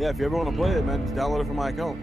But yeah, if you ever want to play it, man, just download it from my account.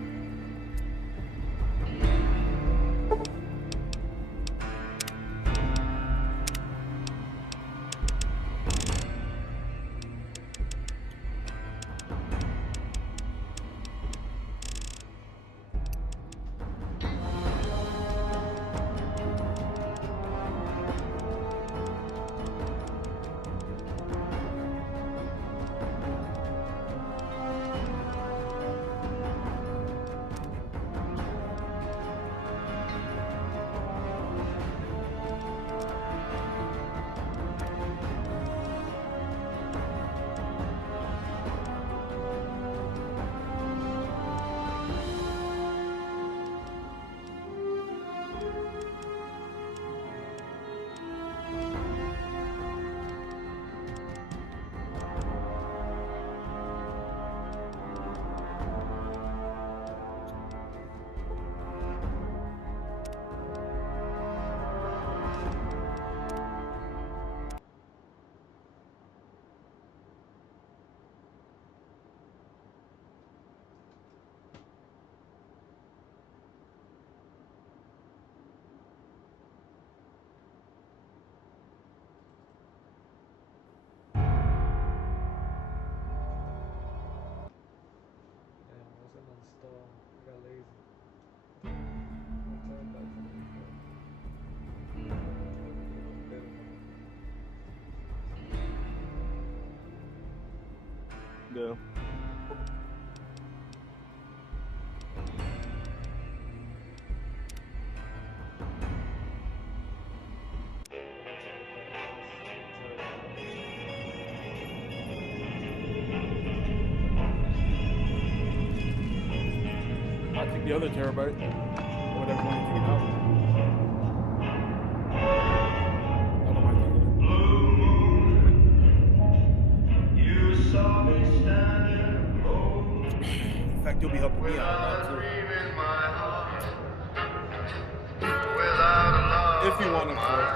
Você não estou galeza. Não Yeah. I take the other terabyte. Whatever one you take it out. I don't mind taking it. In fact, you'll be helping me out too. If you want, of course.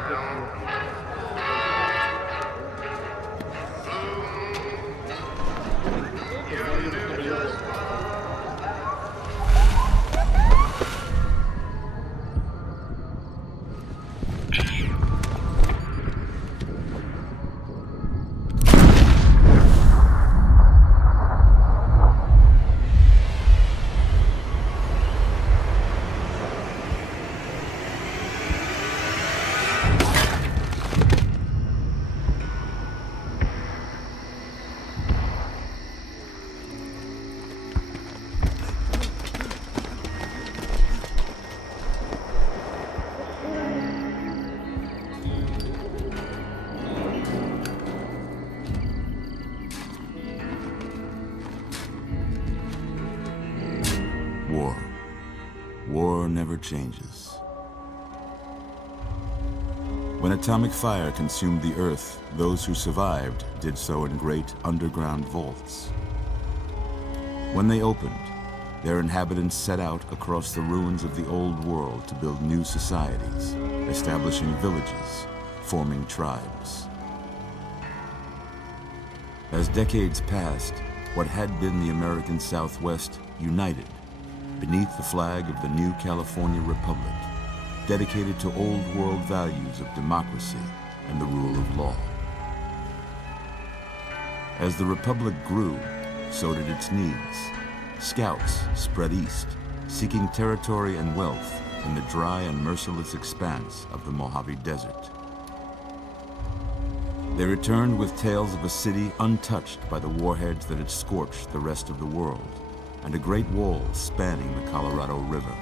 War. War never changes. When atomic fire consumed the Earth, those who survived did so in great underground vaults. When they opened, their inhabitants set out across the ruins of the old world to build new societies, establishing villages, forming tribes. As decades passed, what had been the American Southwest united beneath the flag of the new California Republic, dedicated to old world values of democracy and the rule of law. As the Republic grew, so did its needs. Scouts spread east, seeking territory and wealth in the dry and merciless expanse of the Mojave Desert. They returned with tales of a city untouched by the warheads that had scorched the rest of the world, and a great wall spanning the Colorado River.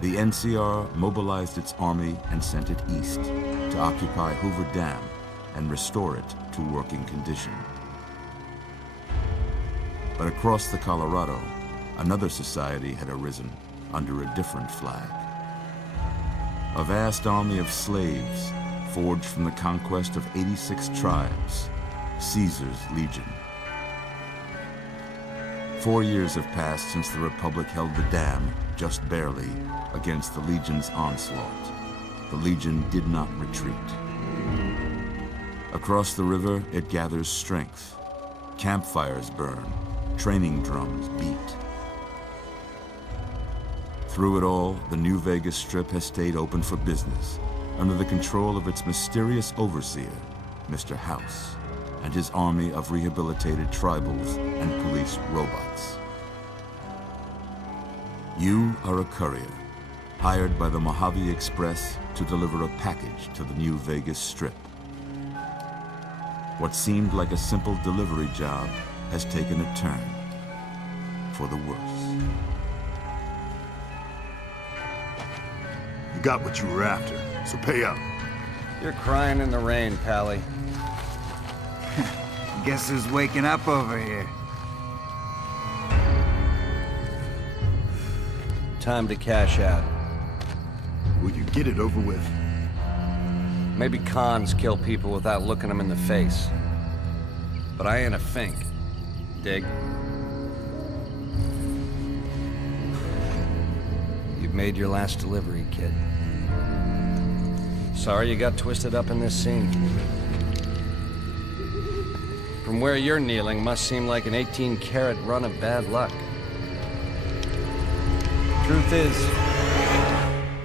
The NCR mobilized its army and sent it east to occupy Hoover Dam and restore it to working condition. But across the Colorado, another society had arisen under a different flag. A vast army of slaves forged from the conquest of 86 tribes, Caesar's Legion. 4 years have passed since the Republic held the dam, just barely, against the Legion's onslaught. The Legion did not retreat. Across the river, it gathers strength, Campfires burn, training drums beat. Through it all, the New Vegas Strip has stayed open for business, under the control of its mysterious overseer, Mr. House, and his army of rehabilitated tribals and police robots. You are a courier, hired by the Mojave Express to deliver a package to the New Vegas Strip. What seemed like a simple delivery job has taken a turn for the worse. You got what you were after, so pay up. You're crying in the rain, Pally. Guess who's waking up over here? Time to cash out. Will you get it over with? Maybe cons kill people without looking them in the face. But I ain't a fink. Dig? You've made your last delivery, kid. Sorry you got twisted up in this scene. From where you're kneeling must seem like an 18-carat run of bad luck. Truth is,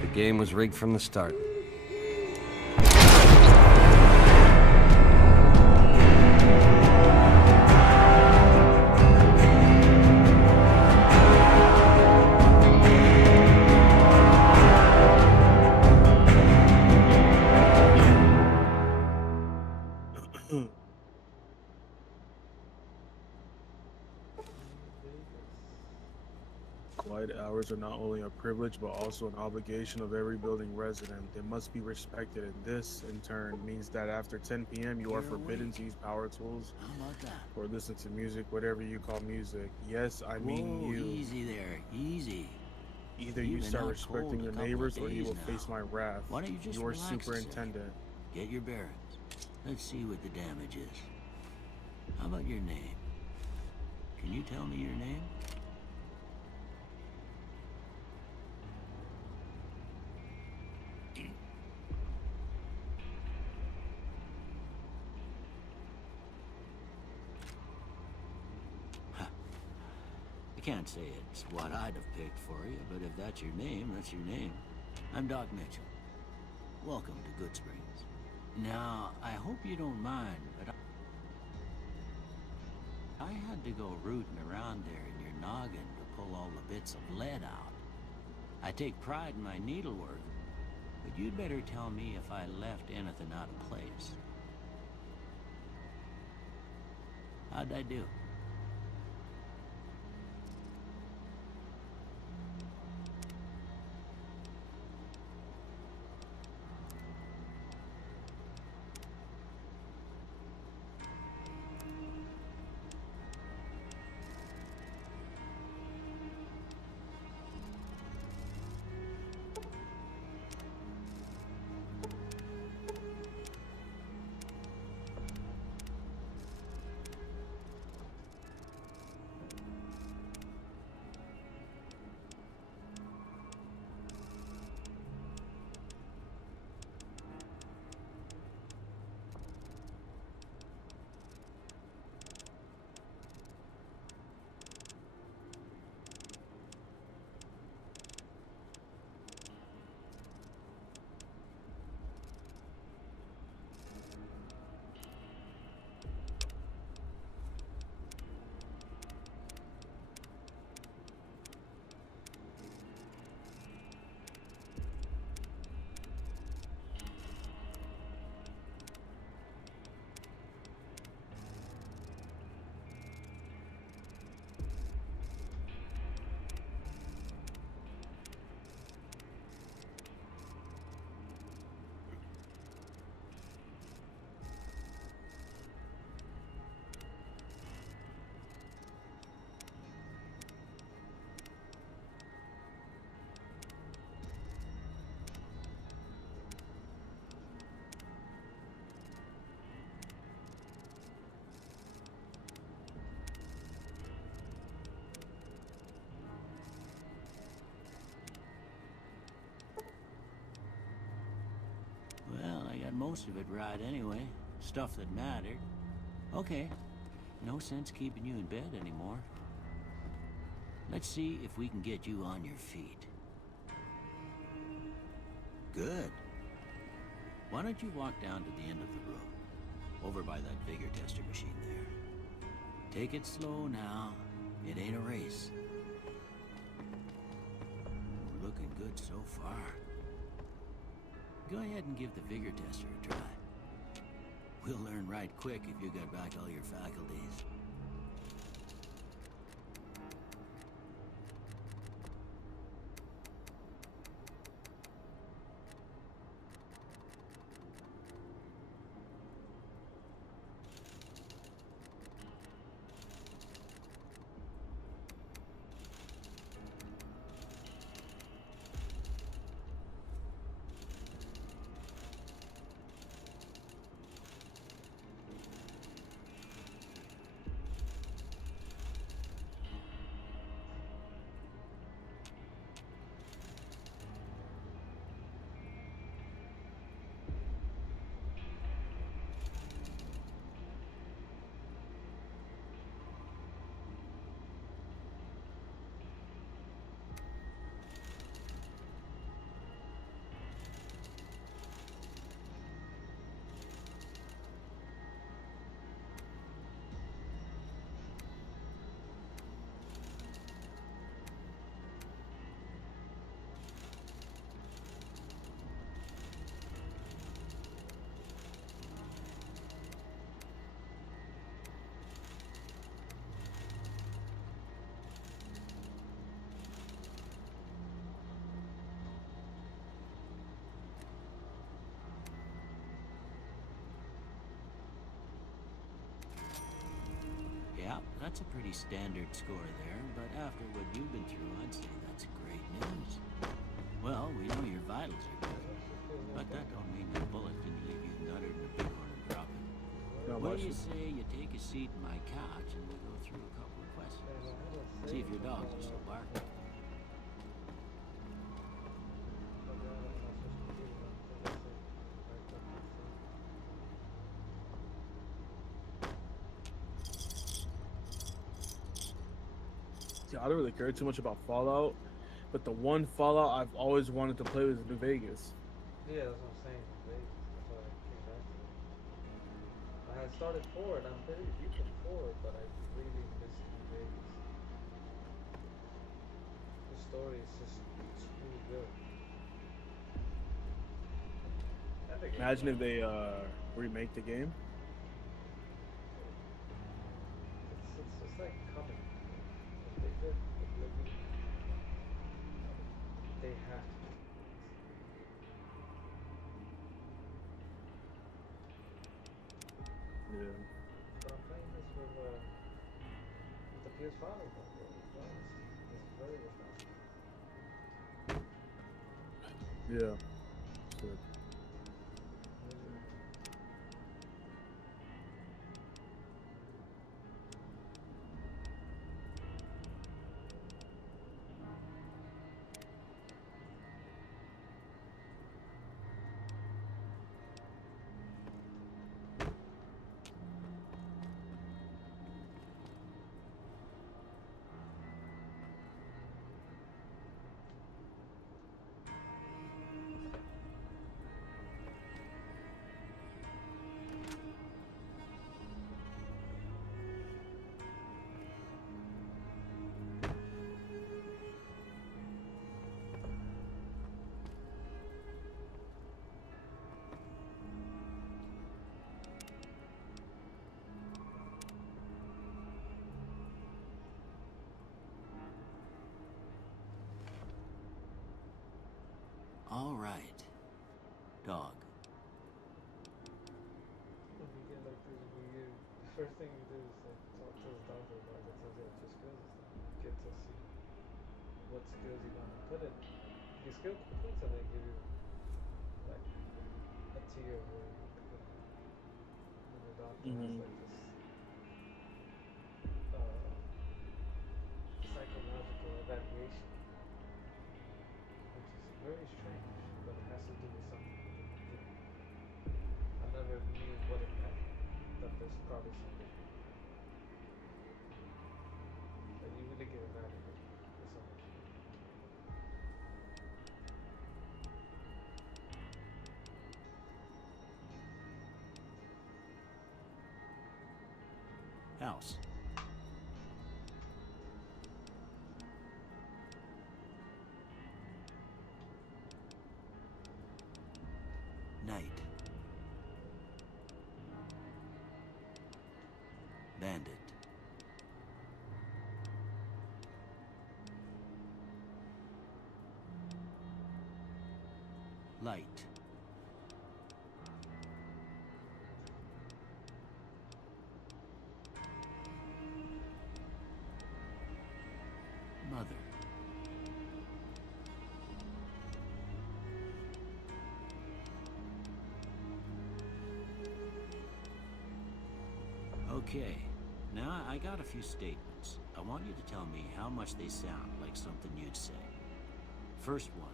the game was rigged from the start. Quiet hours are not only a privilege, but also an obligation of every building resident. They must be respected, and this, in turn, means that after 10 p.m. you are forbidden to use power tools or listen to music, whatever you call music. Yes, I mean you. Easy there, easy. Either you You've been start out respecting cold a your couple of neighbors, or you days will now. face my wrath. Why don't you just Your relax a superintendent. Get your bearings. Let's see what the damage is. How about your name? Can you tell me your name? I can't say it's what I'd have picked for you, but if that's your name, that's your name. I'm Doc Mitchell. Welcome to Good Springs. Now, I hope you don't mind, but I had to go rooting around there in your noggin to pull all the bits of lead out. I take pride in my needlework, but you'd better tell me if I left anything out of place. How'd I do? Well, I got most of it right anyway. Stuff that mattered. Okay. No sense keeping you in bed anymore. Let's see if we can get you on your feet. Good. Why don't you walk down to the end of the room, over by that vigor tester machine there. Take it slow now. It ain't a race. We're looking good so far. Go ahead and give the vigor tester a try. We'll learn right quick if you got back all your faculties. Yeah, that's a pretty standard score there, but after what you've been through, I'd say that's great news. Well, we know your vitals are good, but that don't mean that bullet didn't leave you nuttered in a big one and dropping. No, What do watch you it. say you take a seat in my couch and we go through a couple of questions? See if your dogs are still barking. See, I don't really care too much about Fallout, but the one Fallout I've always wanted to play was New Vegas. Yeah, that's what I'm saying. Vegas. That's why I came back to it. I had started 4 and I'm pretty deep in 4, but I really missed New Vegas. The story is just it's really good. And the Imagine if gameplay. they remake the game. It's like coming. If they did Oblivion, they have to do Yeah. But I'm playing this with the PS5 as well. It's very responsive. Yeah. So, All right. Dog. When you get like this weird, the first thing you do is like talk to his doctor about it. Tells you what your skills is. Get to see what skills you want to put in. Your skill points and they give you like a tier where you put it. And the doctor has Mhm. like this psychological evaluation, which is very strange, but it has to do with something. I never knew what it meant, but there's probably something. House. Night. Bandit. Light. Mother. Okay, now I got a few statements. I want you to tell me how much they sound like something you'd say. First one,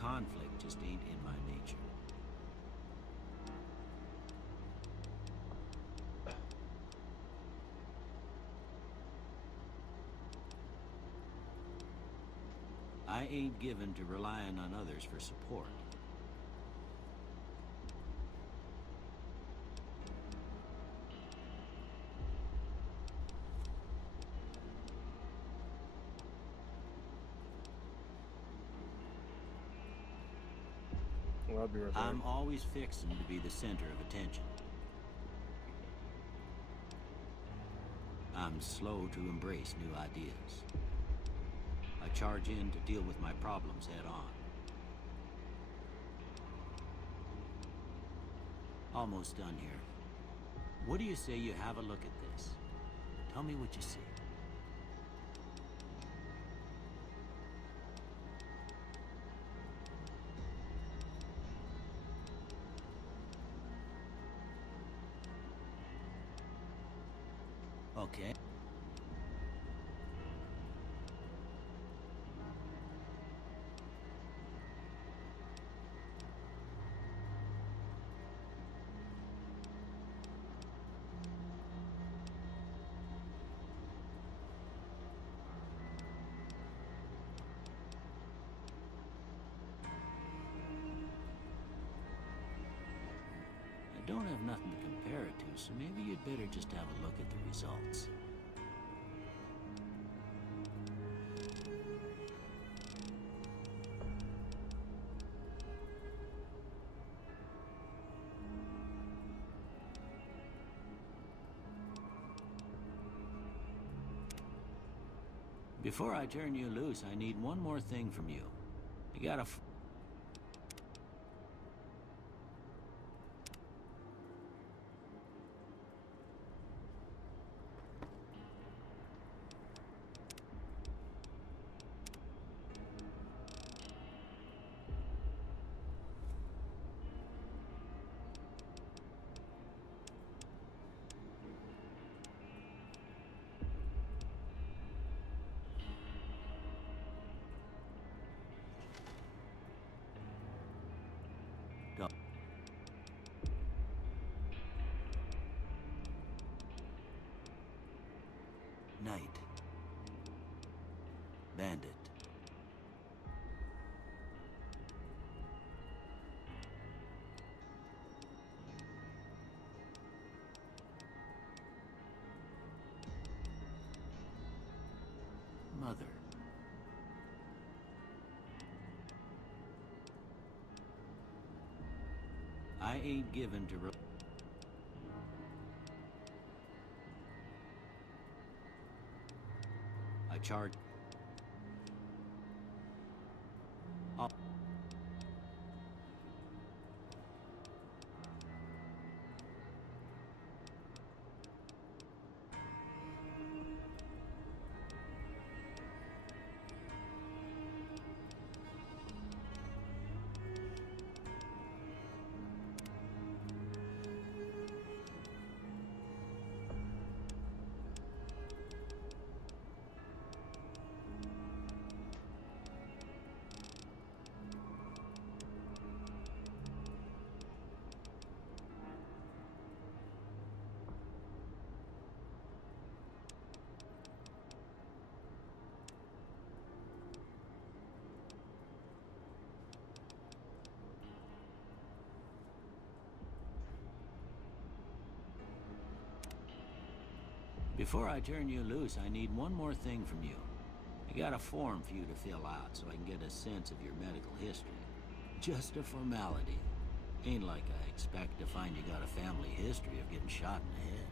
conflict just ain't in my nature. I ain't given to relying on others for support. Well, I'll be right back. I'm always fixing to be the center of attention. I'm slow to embrace new ideas. I charge in to deal with my problems head on. Almost done here. What do you say you have a look at this? Tell me what you see. Okay. I don't have nothing to compare it to, so maybe you'd better just have a look at the results. Before I turn you loose, I need one more thing from you. You gotta go. Night. Bandit. Mother. I ain't given to I charge. Oh. Before I turn you loose, I need one more thing from you. I got a form for you to fill out so I can get a sense of your medical history. Just a formality. Ain't like I expect to find you got a family history of getting shot in the head.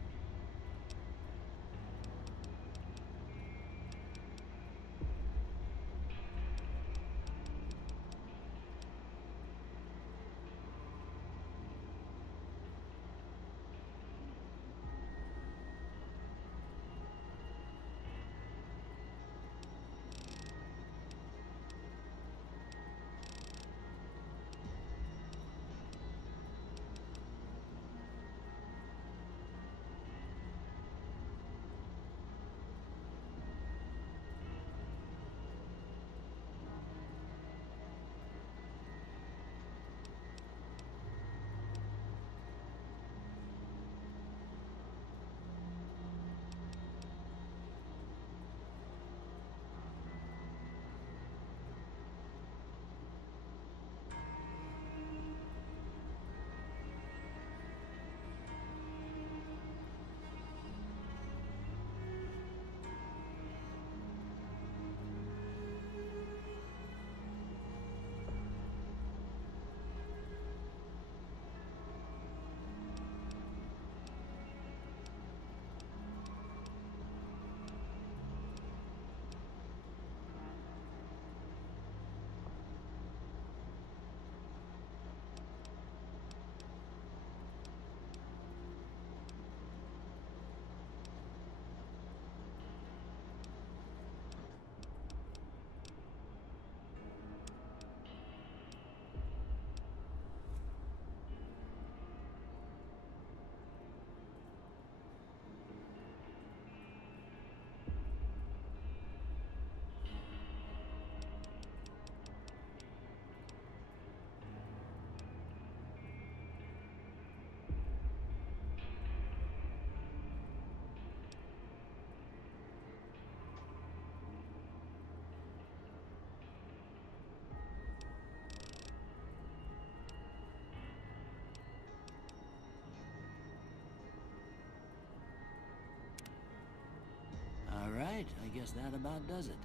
All right, I guess that about does it.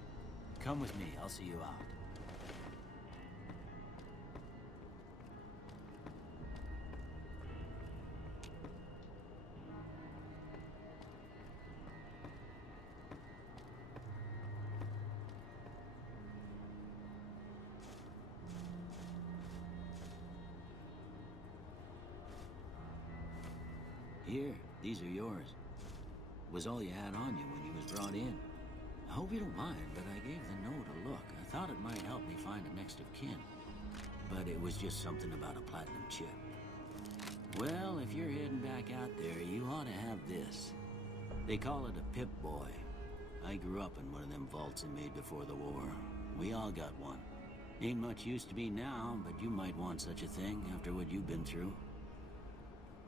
Come with me, I'll see you out. Here, these are yours. Was all you had on you when you was brought in. I hope you don't mind, but I gave the note a look. I thought it might help me find a next of kin. But it was just something about a platinum chip. Well, if you're heading back out there, you ought to have this. They call it a Pip-Boy. I grew up in one of them vaults they made before the war. We all got one. Ain't much use to me now, but you might want such a thing after what you've been through.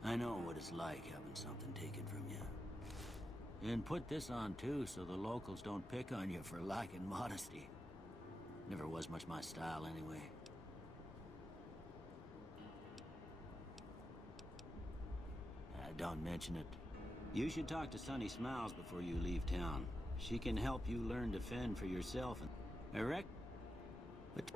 I know what it's like having something taken from you. And put this on too, so the locals don't pick on you for lacking modesty. Never was much my style anyway. Don't mention it. You should talk to Sunny Smiles before you leave town. She can help you learn to fend for yourself and... Erect? But...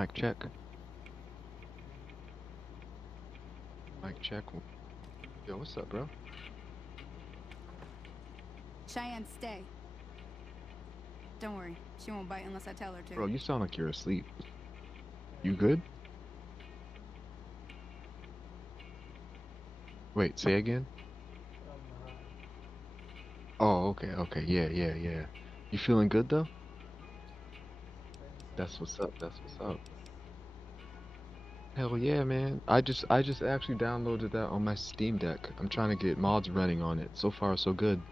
Mic check. Mic check. Yo, what's up, bro? Cheyenne, stay. Don't worry, she won't bite unless I tell her to. Bro, you sound like you're asleep. You good? Wait, say again? Oh, okay, okay, yeah. You feeling good though? That's what's up, that's what's up. Hell yeah, man. I just actually downloaded that on my Steam Deck. I'm trying to get mods running on it. So far, so good.